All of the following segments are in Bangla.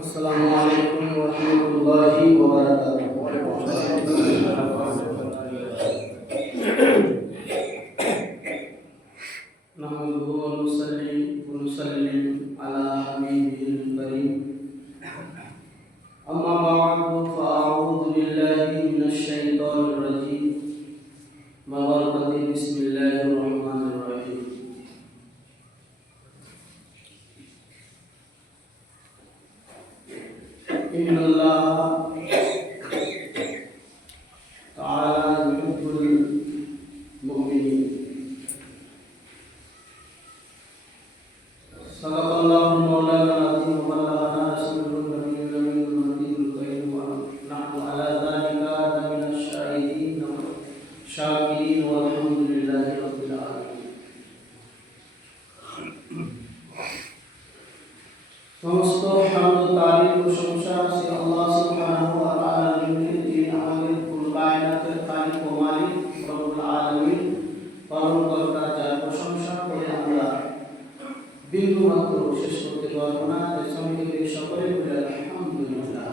আসসালামু আলাইকুম ওয়া রাহমাতুল্লাহি ওয়া বারাকাতুহু। নাহমাদুহু ওয়া নুসাল্লিম আলা হাবিবিল কারীম। আম্মা বা'দু ফাআউযু বিল্লাহি মিনাশ শাইতানির রাজীম। বিসমিল্লাহির রহমানির রহিম। ইন্নাল্লাহ তাআলা ইউহিব্বুল মুমিনিন। সাদাকাল্লাহু মাওলানা আযীম ওয়া বাল্লাগানা রাসূলুন নবিyyুল আমিনুল মাকিনুল কারীম ওয়া নাহনু আলা যালিকা মিনাশ শাহিদিন ওয়া শাকিরিন ওয়ালহামদুলিল্লাহি রাব্বিল আলামিন। সমস্ত হামদ ও তারিফ প্রশংসা সে আল্লাহ সুবহানাহু ওয়া তাআলার জন্য, যিনি আমাদের কুল কায়নাতের খালিক ও মালিক রব্বুল আলামিন, পালনকর্তা, যার প্রশংসা করে আমরা বিন্দু মাত্র শেষ করতে পারবো না। এর সঙ্গে সকলে বলে আলহামদুলিল্লাহ।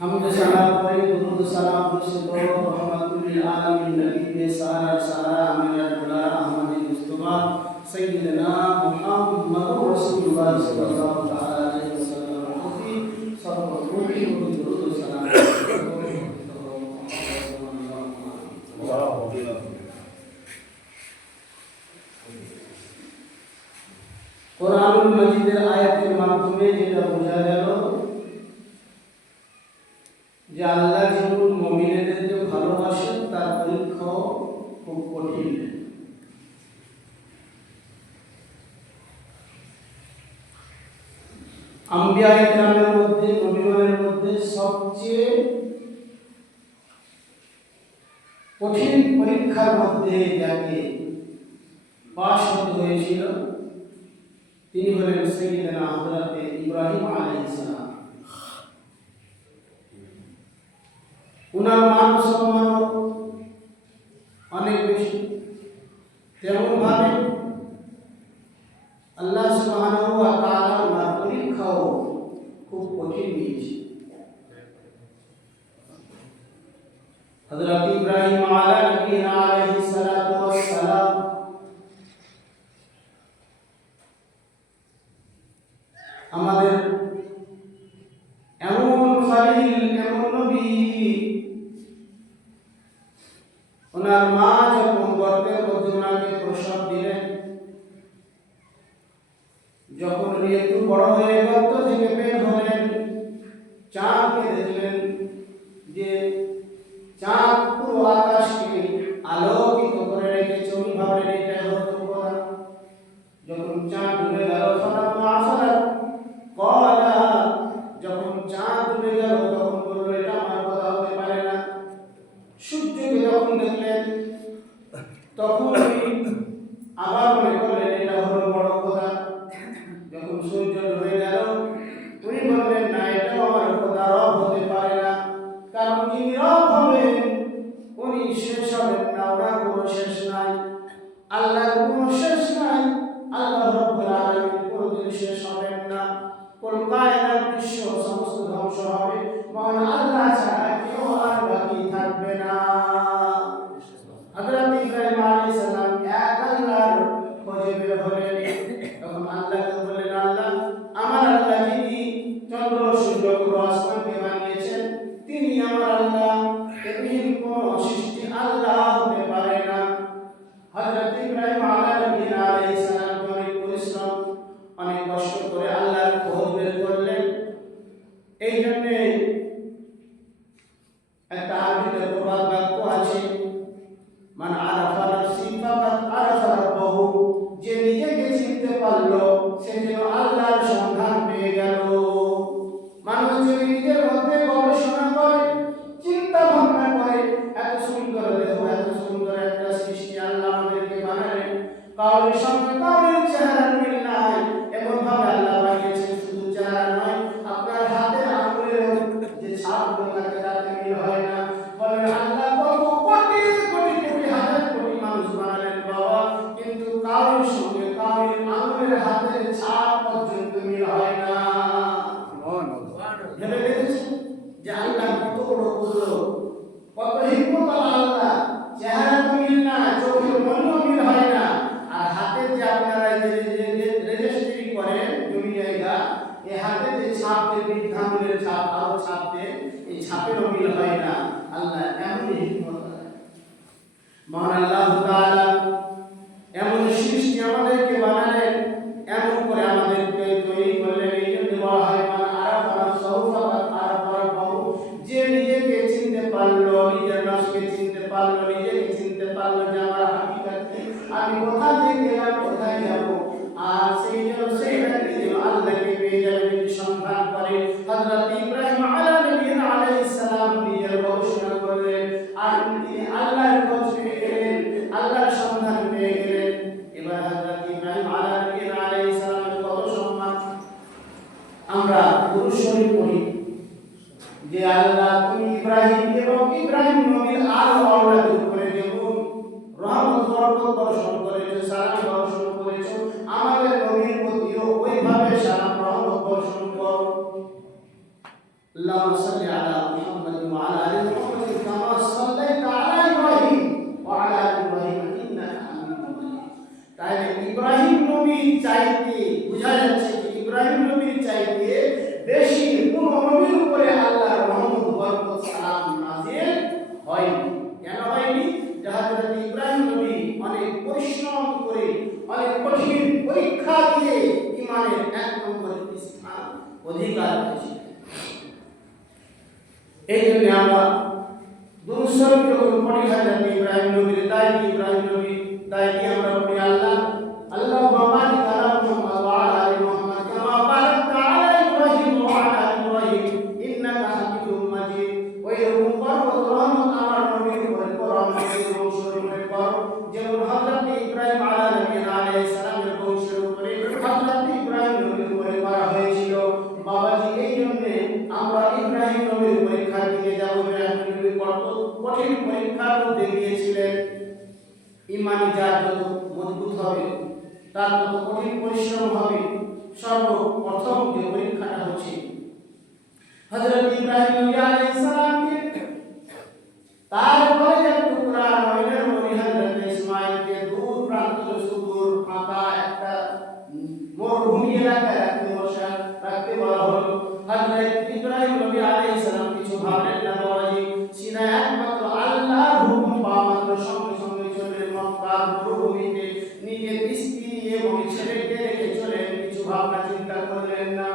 হামদ সালাম পড়ে দুরূদ সালাম বর্ষিত রহমাতুল লিল আলামিন নবী বেসারা সারা আমিনাতুল আহমদ মুস্তাফা সাইয়্যিদনা মুহাম্মদুর রাসূলুল্লাহ সাল্লাল্লাহু তাআলা আলাইহি ওয়াসাল্লাম প্রতি সর্বপ্রতি দুরূদ সালাম কোরআনুল মাজিদের আয়াতের মাধ্যমে যেটা বোঝা গেল যে আল্লাহ যেমন মুমিনদেরকে ভালোবাসেন, তার পরীক্ষাও খুব কঠিন। আম্বিয়া কিরামের মধ্যে, নবীগণের মধ্যে সবচেয়ে কঠিন পরীক্ষার মধ্যে যাকে পাশ হতে হয়েছিল তিনি হলেন সাইয়্যিদনা হযরত ইব্রাহিম আলাইহিস সালাম। উনার মান সম্মান অনেক বেশি, তেমন ভাবে আল্লাহ সুবহানাহু ওয়া তাআলা উনার পরীক্ষাও খুব কঠিন দিয়েছে। হযরত ইব্রাহিম আলাইহিস সালাতু ওয়াস সালাম আমাদের এমন খলিল, এমন নবী, ওনার মা যখন গর্ভের মধ্যে ওনাকে প্রসব দিলেন, যখন উনি একটু বড় হয়ে গর্ত থেকে বের হলেন, চাঁদকে দেখলেন যে চাঁদ পুরো আকাশকে আলোকিত করে রেখেছে। উনি ভাবলেন এটাই হয়তো কথা। যখন চাঁদ ডুবে গেল, যখন চাঁদ ডুবে গেল তখন বলল এটা আমার কথা হতে পারে না। সূর্যকে যখন দেখলেন তখন আবার মনে করলেন এটা হলো বড় কথা। যখন সূর্য ডুবে গেল উনি বললেন না, এটাও আমার কথা, রব হতে পারে না। কারণ যিনি রব হবেন উনি শেষ হবেন না, ওনার কোনো শেষ নাই, আল্লাহর কোনো শেষ নাই। আল্লাহ রাব্বুল আলামিন কোনদিন শেষ হবেন না। কুল কায়নাত বিশ্ব সমস্ত ধ্বংস হবে, মহান আল্লাহ ছাড়া কেউ আর বাকি থাকবে না। হযরত ইব্রাহিম আলাইহিস সালাম এক আল্লাহর খোঁজে বের হলেন। তখন আল্লাহকে বললেন, আল্লাহ, আমার আল্লাহ যিনি চন্দ্র সূর্য পুরো আসমানকে বানিয়েছেন তিনি আমার আল্লাহ, এর কোনো সৃষ্টি আল্লাহ হতে পারে না। হযরত ইব্রাহিম আলাইহিস সালাম অনেক পরিশ্রম, অনেক কষ্ট করে আল্লাহর খোঁজ বের করলেন। এই জন্য একটা আরবিতে প্রবাদ বাক্য আছে, মান আরাফা নাফসি ফাকাদ আরাফা রাব্বাহু, যে নিজেকে চিনতে পারলো সে যেন আল্লাহর সন্ধান পেয়ে গেল। মানুষ যদি নিজের মধ্যে গবেষণা করে, চিন্তা ভাবনা করে, এত সুন্দর দেহ, এত সুন্দর একটা সৃষ্টি আল্লাহ আমাদেরকে বানালেন, কারোর সঙ্গে কারোর চেহারার মিল নাই, এমন ভাবে আল্লাহ বানিয়েছেন, শুধু চেহারা নয়, আপনার হাতের আঙুলের যে ছাপগুলো থাকে তাতে মিল হয় না। বলেন আল্লাহ কত কোটি কোটি কোটি হাজার কোটি মানুষ বানালেন বাবা, কিন্তু কারোর সঙ্গে কারোর আঙুলের হাতের ছাপ পর্যন্ত মিল হয় না। ভেবে দেখেছেন যে আল্লাহ কত বড় কুদরত, কত হিকমত আল্লাহ। চেহারা তো মিল না, চোখের মনও মিল হয় না, আর হাতের যে আপনারা রেজিস্ট্রি করেন জমি জায়গা, এই হাতে যে ছাপ দেন, বৃদ্ধাঙ্গুলের ছাপ, আরো ছাপ দেন, এই ছাপেরও মিল হয় না। আল্লাহ এমনই হিকমত। মহান আল্লাহ তাআলা এমন সৃষ্টি আমাদেরকে বানালেন, এমন করে আমাদেরকে তৈরি করলেন। এই জন্য বলা হয় মান আরাফা নাফসাহু ফাকাদ আরাফা রাব্বাহু, যে নিজেকে চিনতে পারলো, নিজের নফসকে চিনতে পারলো, নিজেকে চিনতে পারলো যে আমার হাকিকত কি, আমি কোথা থেকে গেলাম, কোথায় যাব, আর সেই জন্য সেই ব্যক্তি যেন আল্লাহকে পেয়ে যাবে যদি সন্ধান করে। হযরত ইব্রাহিম আলাইহিস সালাম নিজের গবেষণা করলেন, আর তিনি আল্লাহর খোঁজ পেয়ে গেলেন, আল্লাহর সন্ধান পেয়ে গেলেন। এবার হযরত ইব্রাহিম আলাইহিস সালামের কত সম্মান। আমরা দুরূদ শরীফ পড়ি যে আল্লাহ তুমি ইব্রাহিম এবং ইব্রাহিম নবীর আলো আওলাদের উপরে যেমন রহমত বরকত বর্ষণ করেছো, সালাম বর্ষণ করেছো, আমাদের নবীর প্রতিও ওইভাবে সালাম রহমত বর্ষণ করো। আল্লাহুম্মা সাল্লি আলা মুহাম্মাদ ওয়া আলা আলি মুহাম্মাদ কামা সাল্লাইতা আলা ইব্রাহিম ওয়া আলা আলি ইব্রাহিম ইন্নাকা হামিদুম মাজিদ। তাহলে ইব্রাহিম নবীর চাইতে বোঝা যাচ্ছে যে ইব্রাহিম নবীর চাইতে বেশি কোন নবীর উপরে আল্লাহর রহমত বরকত সালাম নাযিল হয়নি। কেন হয়নি? যে হযরত ইব্রাহিম নবী অনেক পরিশ্রম করে, অনেক কঠিন পরীক্ষা দিয়ে ঈমানের 1 নম্বর স্থান অধিকার করেছিলেন। এই জন্য আমরা দুরূদ শরীফ যখন পড়ি হযরত ইব্রাহিম নবীর দায়ী, ইব্রাহিম নবী দায়ী আমরা পড়ি আল্লাহ আল্লাহুম্মা বারিক আলা মুহাম্মাদ ওয়া আলা আলি মুহাম্মাদ কামা বারাকতা আলা ইব্রাহিম ওয়া আলা আলি ইব্রাহিম ইন্নাকা হামিদুম মাজিদ। ওই রকম বরকত রহমত আমার নবীর উপরে করো, আমাদের বংশের উপরে করো, যেমন হযরত ইব্রাহিম আলাইহিস সালামের বংশের উপরে হযরত ইব্রাহিম নবীর উপরে করা হয়েছিল। বাবাজি এই জন্য আমরা ইব্রাহিম নবীর পরীক্ষা দিতে যাব। ইব্রাহিম নবী কত কঠিন পরীক্ষার মধ্যে দিয়েছিলেন। ঈমানি যার যত মজবুত হবে তার তত কঠিন পরিশ্রম হবে। সর্বপ্রথম যে পরীক্ষাটা হচ্ছে হযরত ইব্রাহিম নবী আলাইহিস সালামকে, তারপরে যে টুকরা নয়নের মনি হযরত ইসমাঈলকে দূর প্রান্ত সুদূর ফাঁকা একটা মরুভূমি এলাকায় রাখতে বলা হলো। হযরত ইব্রাহিম নবী আলাইহিস সালাম কিছু ভাবলেন না বাবাজি, সিনা একমাত্র আল্লাহর হুকুম পাওয়া মাত্র সঙ্গে সঙ্গে চলে মক্কার মরুভূমিতে নিজের স্ত্রী এবং ছেলেকে রেখে চলেন, কিছু ভাবনা চিন্তা করলেন না।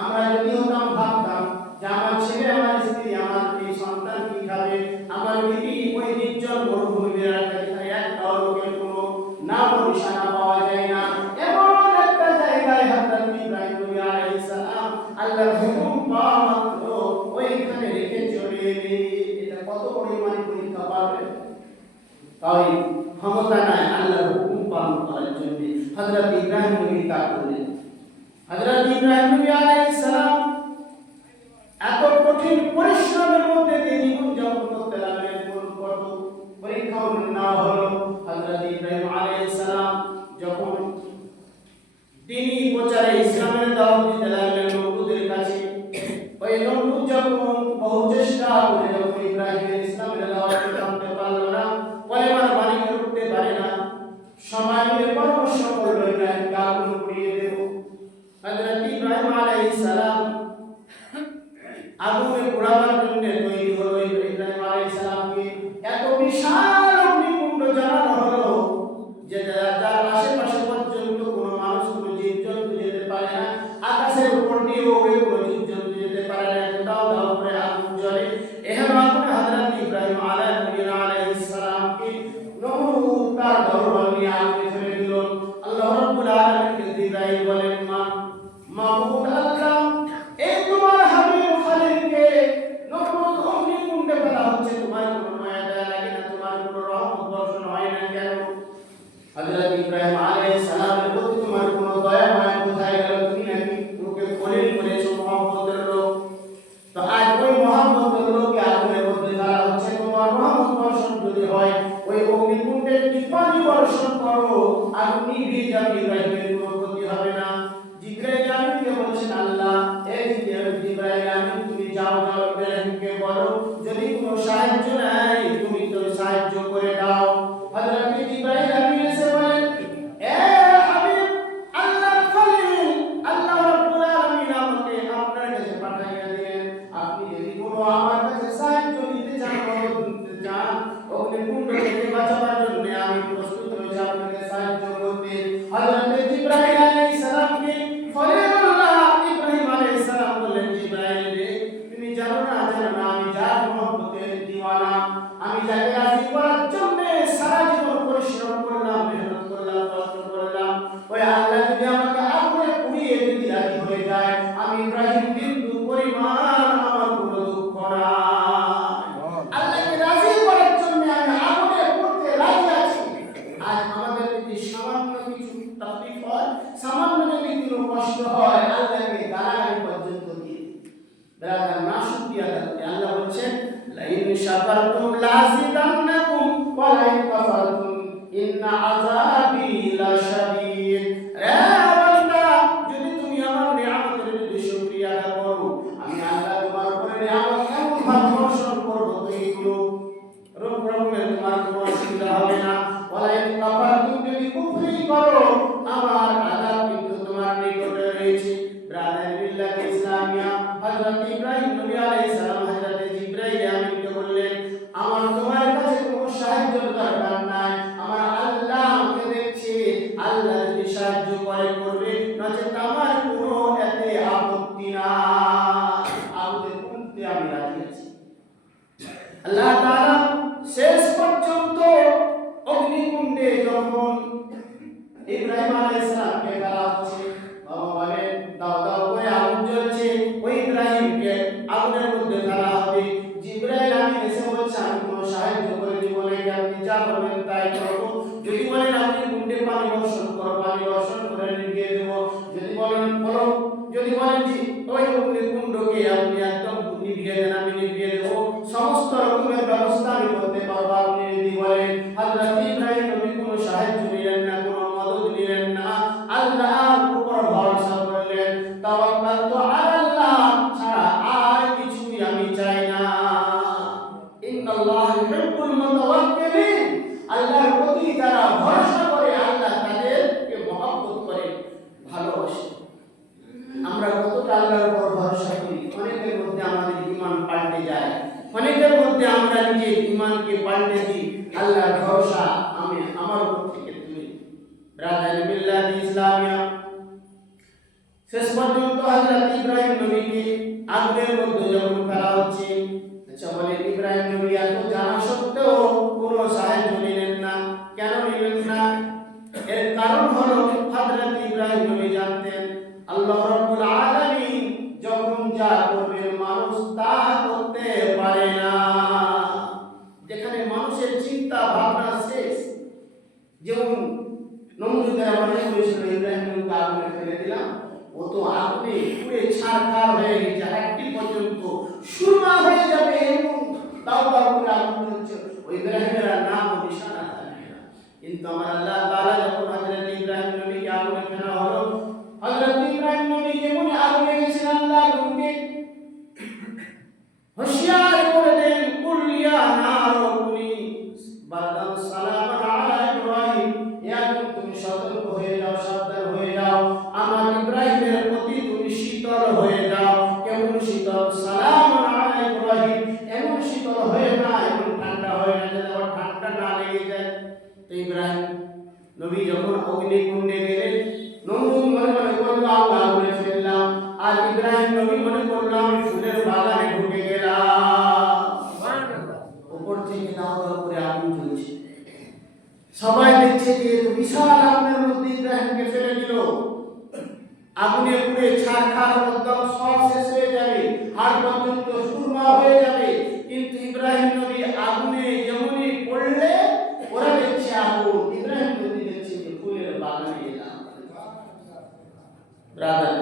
আমরা যদি হতাম ভাবতাম যে আমার ছেলে, আমার স্ত্রী, আমার এই সন্তান কি খাবে, আমার বিবি ওই নির্জন মরুভূমির এলাকায় যেখানে একটা লোকের কোনো নাম নিশানা পাওয়া যায় না, এমন একটা জায়গায় হযরত ইব্রাহিম নবী আলাইহিস সালাম আল্লাহর হুকুম পাওয়া মাত্র ওইখানে রেখে চলে এলেন। এটা কত বড় ঈমানি পরীক্ষা পাবে। তাই ক্ষমতা নাই আল্লাহর হুকুম পালন করার জন্য হযরত ইব্রাহিম নবী তা করলেন। হযরত ইব্রাহিম নবী আলাইহিস সালাম এত কঠিন পরিশ্রমের মধ্যে দিয়ে জীবন যাপন করতে লাগলেন। কত পরীক্ষা নেওয়া হলো। হযরত ইব্রাহিম আলাইহিস সালাম যখন তিনি প্রচারে ইসলামের দাওয়াত দিতে লাগলেন নমরুদের কাছে, ওই নমরুদ যখন বহু চেষ্টা করে যখন ইব্রাহিমের ইসলামের দাওয়াত আনতে পারল না, কলেমার বাণী করতে পারে না, সময় মিলে পরামর্শ করল ইব্রাহিমকে আগুন পুড়িয়ে দেব। হযরত ইব্রাহিম আলাইহিস সালাম আগুনে পোড়াবার জন্য তৈরি হলো। ইব্রাহিম আলাইহিস সালামকে এত বিশাল অগ্নিকুণ্ড জ্বালানো হলো যে যার আশেপাশে পর্যন্ত কোনো মানুষ, কোনো জীবজন্তু যেতে পারে না, আকাশের উপর দিয়ে ওড়ে কোনো জীবজন্তু যেতে পারে না, দাও দাও করে আগুন জ্বলে। এহেন আগুনে হযরত ইব্রাহিম আলাইহিস সালামকে নমরুদ তার দরবার নিয়ে আগুনে ফেলে দিল। আল্লাহ রাব্বুল আলামিন ইব্রাহিম বলেন, মাবুদ আল্লাহ কষ্ট হয় আল্লাহকে গালাগালি পর্যন্ত দিয়ে ব্রাদার না শুকরিয়া আদায় আল্লাহ বলছেন লাইন শাকারতুম লাযিদান্নাকুম ওয়া লাইন কাফারতুম ইন্না আযাবি লাশাদীদ। রে বান্দা, যদি তুমি আমার নিয়ামতের যদি শুকরিয়া আদায় করো, আমি আল্লাহ তোমার উপরে নিয়ামত এমন ভাবে বর্ষণ করব এইগুলো রকমের তোমার কোনো অসুবিধা হবে না। ওয়া লাইন কাফারতুম, যদি কুফরি করো আমার আযাব কিন্তু তোমার নিকটে রয়েছে। ব্রাদার বিল্লাহ ইসলামিয়া হযরত ইব্রাহিম নবী আলাইহিস সালাম হযরত জিবরাইল আমিনকে বললেন, আমার তোমার কাছে কোনো সাহায্যের দরকার নাই, আমার আল্লাহ আমাকে দেখছে, আল্লাহ যদি সাহায্য করে করবে, নচেত আমার কোনো এতে আপত্তি না, আমাদের কোনতে আমি রাজি আছি। আল্লাহ তাআলা শেষ পর্যন্ত অগ্নিকুণ্ডে যখন ইব্রাহিম আলাইহিস সালামকে ফেলা হচ্ছে, বাবা বলেন দাও দাও করে আগুন জ্বলছে, ওই ইব্রাহিমকে আগুনের মধ্যে ফেলা হবে। জিবরাইল আমিন এসে বলছে, আমি কোনো সাহায্য করে দিব না, আপনি যা বলবেন তাই করব। যদি বলেন আপনি কুণ্ডে পানি বর্ষণ করো, পানি বর্ষণ করে নিভিয়ে দেব। যদি বলেন বলো, যদি বলেন যে ওই অগ্নিকুণ্ডকে আপনি একদম নিভিয়ে দেন, আমি নিভিয়ে দেব। সমস্ত রকমের ব্যবস্থা আমি করতে পারবো, আপনি যদি বলেন। হযরত ইব্রাহিম নবী কোনো সাহায্য নিলেন না, কোনো মদদ নিলেন না, আল্লাহর উপর ভরসা করলেন। তাওয়াক্কালতু আলাল্লাহ ছাড়া আর কিছুই আমি চাই না। ইন্নাল্লাহা ইউহিব্বুল মুতাওয়াক্কিলিন, আল্লাহর প্রতি যারা ভরসা করে আল্লাহ তাদেরকে মহব্বত করে, ভালোবাসে। আমরা কতটা আল্লাহর উপর ভরসা করি, অনেকের মধ্যে আমাদের ঈমান পাল্টে যায়, অনেকের মধ্যে আমরা নিজের ঈমানকে পাল্টে দিই, আল্লাহর ভরসা আমি আমার উপর থেকে তুলি। ব্রাদার বিল্লাহ ইসলামিয়া শেষ পর্যন্ত হযরত ইব্রাহিম নবীকে আগুনের মধ্যে যখন ফেলা হচ্ছে, আচ্ছা বলে ইব্রাহিম নবী এত জানা সত্ত্বেও কোনো সাহায্য নিলেন না, কেন নিলেন না? এর কারণ হলো হযরত ইব্রাহিম নবী জানতেন আল্লাহ রাব্বুল আলামিন যখন যা করবেন মানুষ তা করতে পারে না। যেখানে মানুষের চিন্তা ভাবনা শেষ, যেমন নমরুদের মনে হয়েছিল ইব্রাহিম নবীকে আগুনে ফেলে দিলাম, ও তো আগুনে পুড়ে ছারখার হয়ে গেছে, একটি পর্যন্ত সুরমা হয়ে যাবে এমন দাও দাও করে আগুন জ্বলছে, ওই ইব্রাহিমের নাম ও নিশানা থাকে না। কিন্তু আমার আল্লাহ তাআলা যখন হযরত ইব্রাহিম নবীকে আগুনে ফেলা হলো, হযরত ইব্রাহিম নবী যেমন আগুনে গেছেন, আল্লাহ আগুনকে হুঁশিয়ার করে দেন, কুল ইয়া নারু কুনি বারদান সালামান আলা ইব্রাহিম, হে আগুন তুমি সতর্ক হয়ে যাও, সাবধান হয়ে যাও, আমার ইব্রাহিমের প্রতি তুমি শীতল হয়ে যাও। কেমন শীতল? সালামান আলা ইব্রাহিম, এমন শীতল হয়ে না, এমন ঠান্ডা হয়ে না যাতে আবার ঠান্ডা না লেগে যায়। তো ইব্রাহিম নবী যখন অগ্নিকুণ্ডে গেলেন, নমরুদ মনে মনে করলো আল্লাহ আগুনে ফেললাম, আর ইব্রাহিম নবী মনে করলো আমি ফুলের বাগানে ঢুকে গেলাম। উপর থেকে দাও দাও করে আগুন জ্বলছে, সবাই দেখছে যে বিশাল আগুনের মধ্যে ইব্রাহিমকে ফেলে দিল, আগুনে পুড়ে ছারখার একদম সব শেষ হয়ে যাবে, হাড় পর্যন্ত সুরমা হয়ে যাবে। কিন্তু ইব্রাহিম নবী আগুনে যেমনই পড়লে ওরা দেখছে আগুন, ইব্রাহিম নবী দেখছে যে ফুলের বাগানে এলাম। ব্রাদার,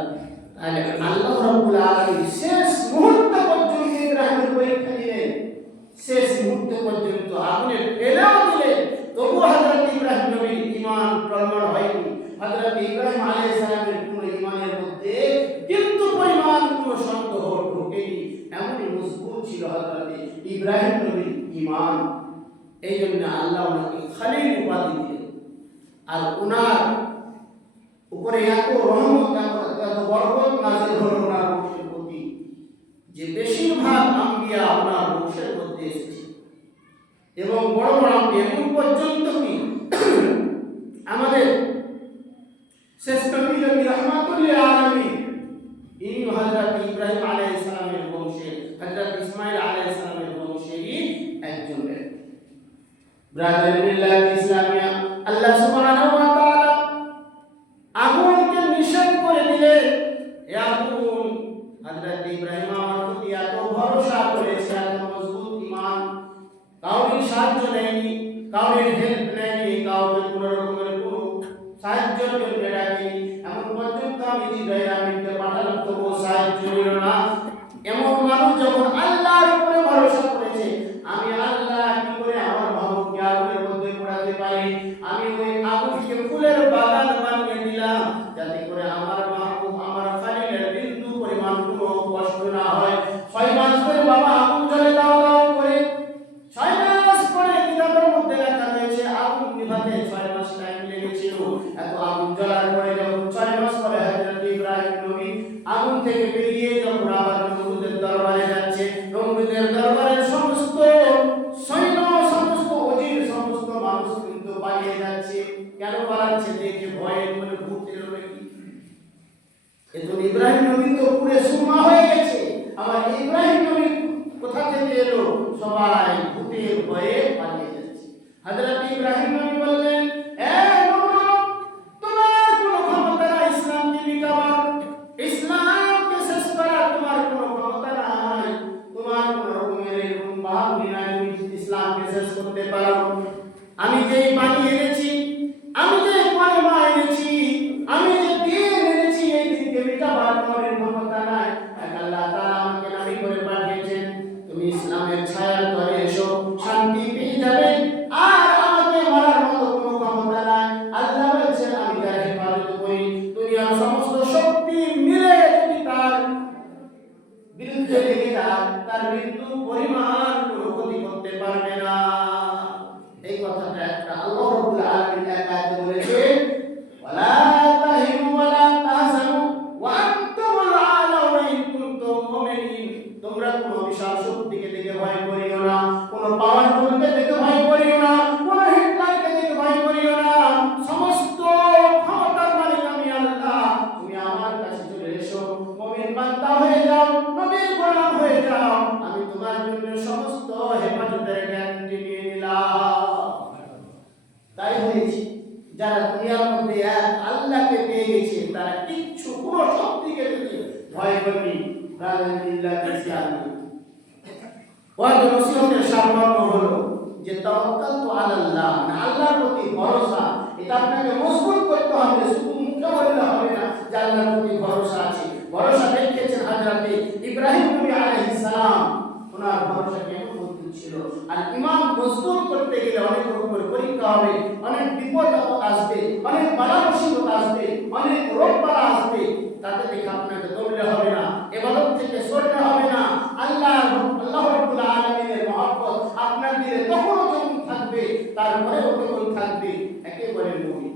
তাহলে আল্লাহ রাব্বুল আলামিন শেষ মুহূর্ত পর্যন্ত ইব্রাহিমের পরীক্ষা নিলেন, শেষ মুহূর্ত পর্যন্ত আগুনে ফেলেও দিলেন, তবু হযরত ইব্রাহিম নবীর ঈমান টলমল হয়নি। হযরত ইব্রাহিম আলাইহিস সালামের পুরো ঈমানের মধ্যে কিন্তু পরিমাণ কোনো সন্দেহ ঢোকেনি, এমনই মজবুত ছিল হযরত ইব্রাহিম নবীর ঈমান। এই জন্য আল্লাহ ওনাকে খলিল উপাধি দিলেন। আর ওনার উপরে এত রহমত, এত বরকত নাযিল হলো ওনার বংশের প্রতি, যে বেশিরভাগ আম্বিয়া ওনার বংশের মধ্যে এসেছে। এবং বড় বড় আম্বিয়া এমন পর্যন্ত কি আমাদের শ্রেষ্ঠ নবী রাহমাতুল লিল আলামিন, ইনি হযরত ইব্রাহিম আলাইহিস সালামের বংশে, হযরত ইসমাঈল আলাইহিস সালামের বংশেরই একজন ব্যক্তি। ব্রাদার বিল্লাহ ইসলামিয়া, আল্লাহ সুবহানাহু ওয়া তাআলা আগুনকে নিষেধ করে দিলেন। এ আগুন, হযরত ইব্রাহিম আমার প্রতি এত ভরসা করেছে, এত মজবুত ঈমান, কাউকে সাহায্য নেয়নি, কাউকে হেল্প নেয়নি, কাউকে কোনো রকমের কোনো সাহায্যের জন্য ডাকেনি, এমন পর্যন্ত আমি জিবরাইলকে পাঠালাম তবুও সাহায্য নিল না। এমন মানুষ যখন আল্লাহর উপরে ভরসা করেছে, আমি আল্লাহ কি করে আমার মাহবুবকে আগুনের মধ্যে পোড়াতে পারি? আমি ওই আগুনকে ফুলের বাগান বানিয়ে দিলাম যাতে করে আমার মাহবুব আমার খালিলের বিন্দু পরিমাণ কোনো কষ্ট না হয়। 6 মাস ধরে বাবা আগুন জ্বলে দাও দাও করে, 6 মাস পরে কিতাবের মধ্যে লেখা রয়েছে আগুন নিভাতে 6 মাস টাইম লেগেছিল। এত আগুন জ্বলার পরে যখন 6 মাস পরে হযরত ইব্রাহিম নবী আগুন থেকে বেরিয়ে যখন আবার নমরুদের দরবারে যাচ্ছে, নমরুদের দরবারের সমস্ত সৈন্য, সমস্ত ওজির, সমস্ত মানুষ কিন্তু পালিয়ে যাচ্ছে। কেন পালাচ্ছে? দেখে ভয়ে মনে ভূত এলো নাকি। এজন্য ইব্রাহিম নবী তো পুরো সুরমা হয়ে গেছে। আমার ইব্রাহিম নবী কোথা থেকে এলো? সবাই ভূতের ভয়ে পালিয়ে যাচ্ছে। হযরত ইব্রাহিম নবী বললেন, এ নমরুদ, তোমার কোনো ক্ষমতা নাই ইসলামকে মিটাবার, ইসলামকে শেষ করার তোমার কোনো ক্ষমতা নাই, তোমার কোনো রকমের এরকম বাহাদুরি নাই ইসলামকে শেষ করতে পারো। আমি যে পানি এনেছি, আমি যে কলেমা এনেছি, আমি যে দিন এনেছি, এই দিনকে মিটাবার তোমার ক্ষমতা নাই। আল্লাহ তাআলা আমাকে নবী করে পাঠিয়েছেন, তুমি ইসলামের ছায়ার তলে এসো, শান্তি পেয়ে যাবে। আর আমাকে মারার মতো কোনো ক্ষমতা নাই। আল্লাহ বলেছেন, আমি যার হেফাজত করি, দুনিয়ার সমস্ত শক্তি মিলে যদি তার বিরুদ্ধে লেগে যায়, তার মৃত্যু পরিমাণ কোনো ক্ষতি করতে পারবে না। এই কথাটা একটা আল্লাহ রাব্বুল আলামিন আয়াতে বলেছেন, ওয়ালা তাহিনু ওয়ালা তাহজানু ওয়া আনতুমুল আ'লাউনা ইন কুনতুম মুমিনিন। তোমরা কোনো বিশাল শক্তিকে দেখে ভয় করিও না, কোনো পাওয়ারফুলকে দেখে ভয় করিও না, কোনো হিটলারকে দেখে ভয় করিও না। সমস্ত ক্ষমতার মালিক আমি আল্লাহ। তুমি আমার কাছে চলে এসো, মুমিন বান্দা হয়ে যাও, নবীর গোলাম হয়ে যাও। আমি তোমার জন্য সমস্ত হেফাজতের গ্যারান্টি নিয়ে নিলাম। তাই হয়েছে, যারা দুনিয়ার মধ্যে এক আল্লাহকে পেয়ে গেছে, তারা কিচ্ছু কোনো শক্তিকে দেখে ভয় করেনি। নসিহতের সারমর্ম হলো যে তাওয়াক্কালতু আলাল্লাহ, আল্লাহর প্রতি ভরসা। এটা আপনাকে মজবুত করতে হবে, শুধু মুখে বললে হবে না যে আল্লাহর প্রতি ভরসা আছে। ভরসা দেখিয়েছেন হযরত ইব্রাহিম নবী আলাইহিস সালাম, ওনার ভরসা কেমন মজবুত ছিল। আর ঈমান মজবুত করতে গেলে অনেক রকমের পরীক্ষা হবে, অনেক বিপদ আসবে, অনেক বালা মুসিবত আসবে, অনেক রোগ বালা আসবে। তাতে দেখে আপনাকে দৌড়লে হবে না, ইবাদত থেকে সরতে হবে না। আল্লাহ রাব্বুল আলামিনের মহব্বত আপনার দিলে তখনও যেমন থাকবে, তারপরেও তেমন থাকবে। একেবারে মুমিন।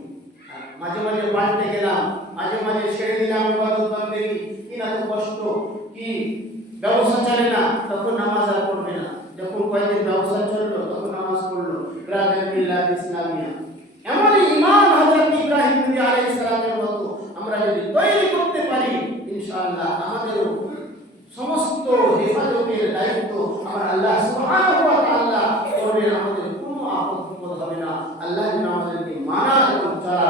মাঝে মাঝে পাল্টে গেলাম, মাঝে মাঝে ছেড়ে দিলাম ইবাদত বন্দেগী, কি না তো কষ্ট, কি ব্যবসা চলে না, তখন নামাজ আর পড়বে না। যখন কয়েকদিন ব্যবসা চললো, তখন নামাজ পড়লো। ব্রাদার মিল্লাত ইসলামিয়া, এমনই ঈমান হযরত ইব্রাহিম নবী আলাইহিস সালামের মতো আমরা যদি তৈরি করতে পারি, ইনশাআল্লাহ আমাদেরও সমস্ত হেফাজতের দায়িত্ব আমার আল্লাহ সুবহানাহু ওয়া তাআলা করবেন। আমাদের কোনো আপদ বিপদ হবে না। আল্লাহ যেন আমাদেরকে মানা এবং চলা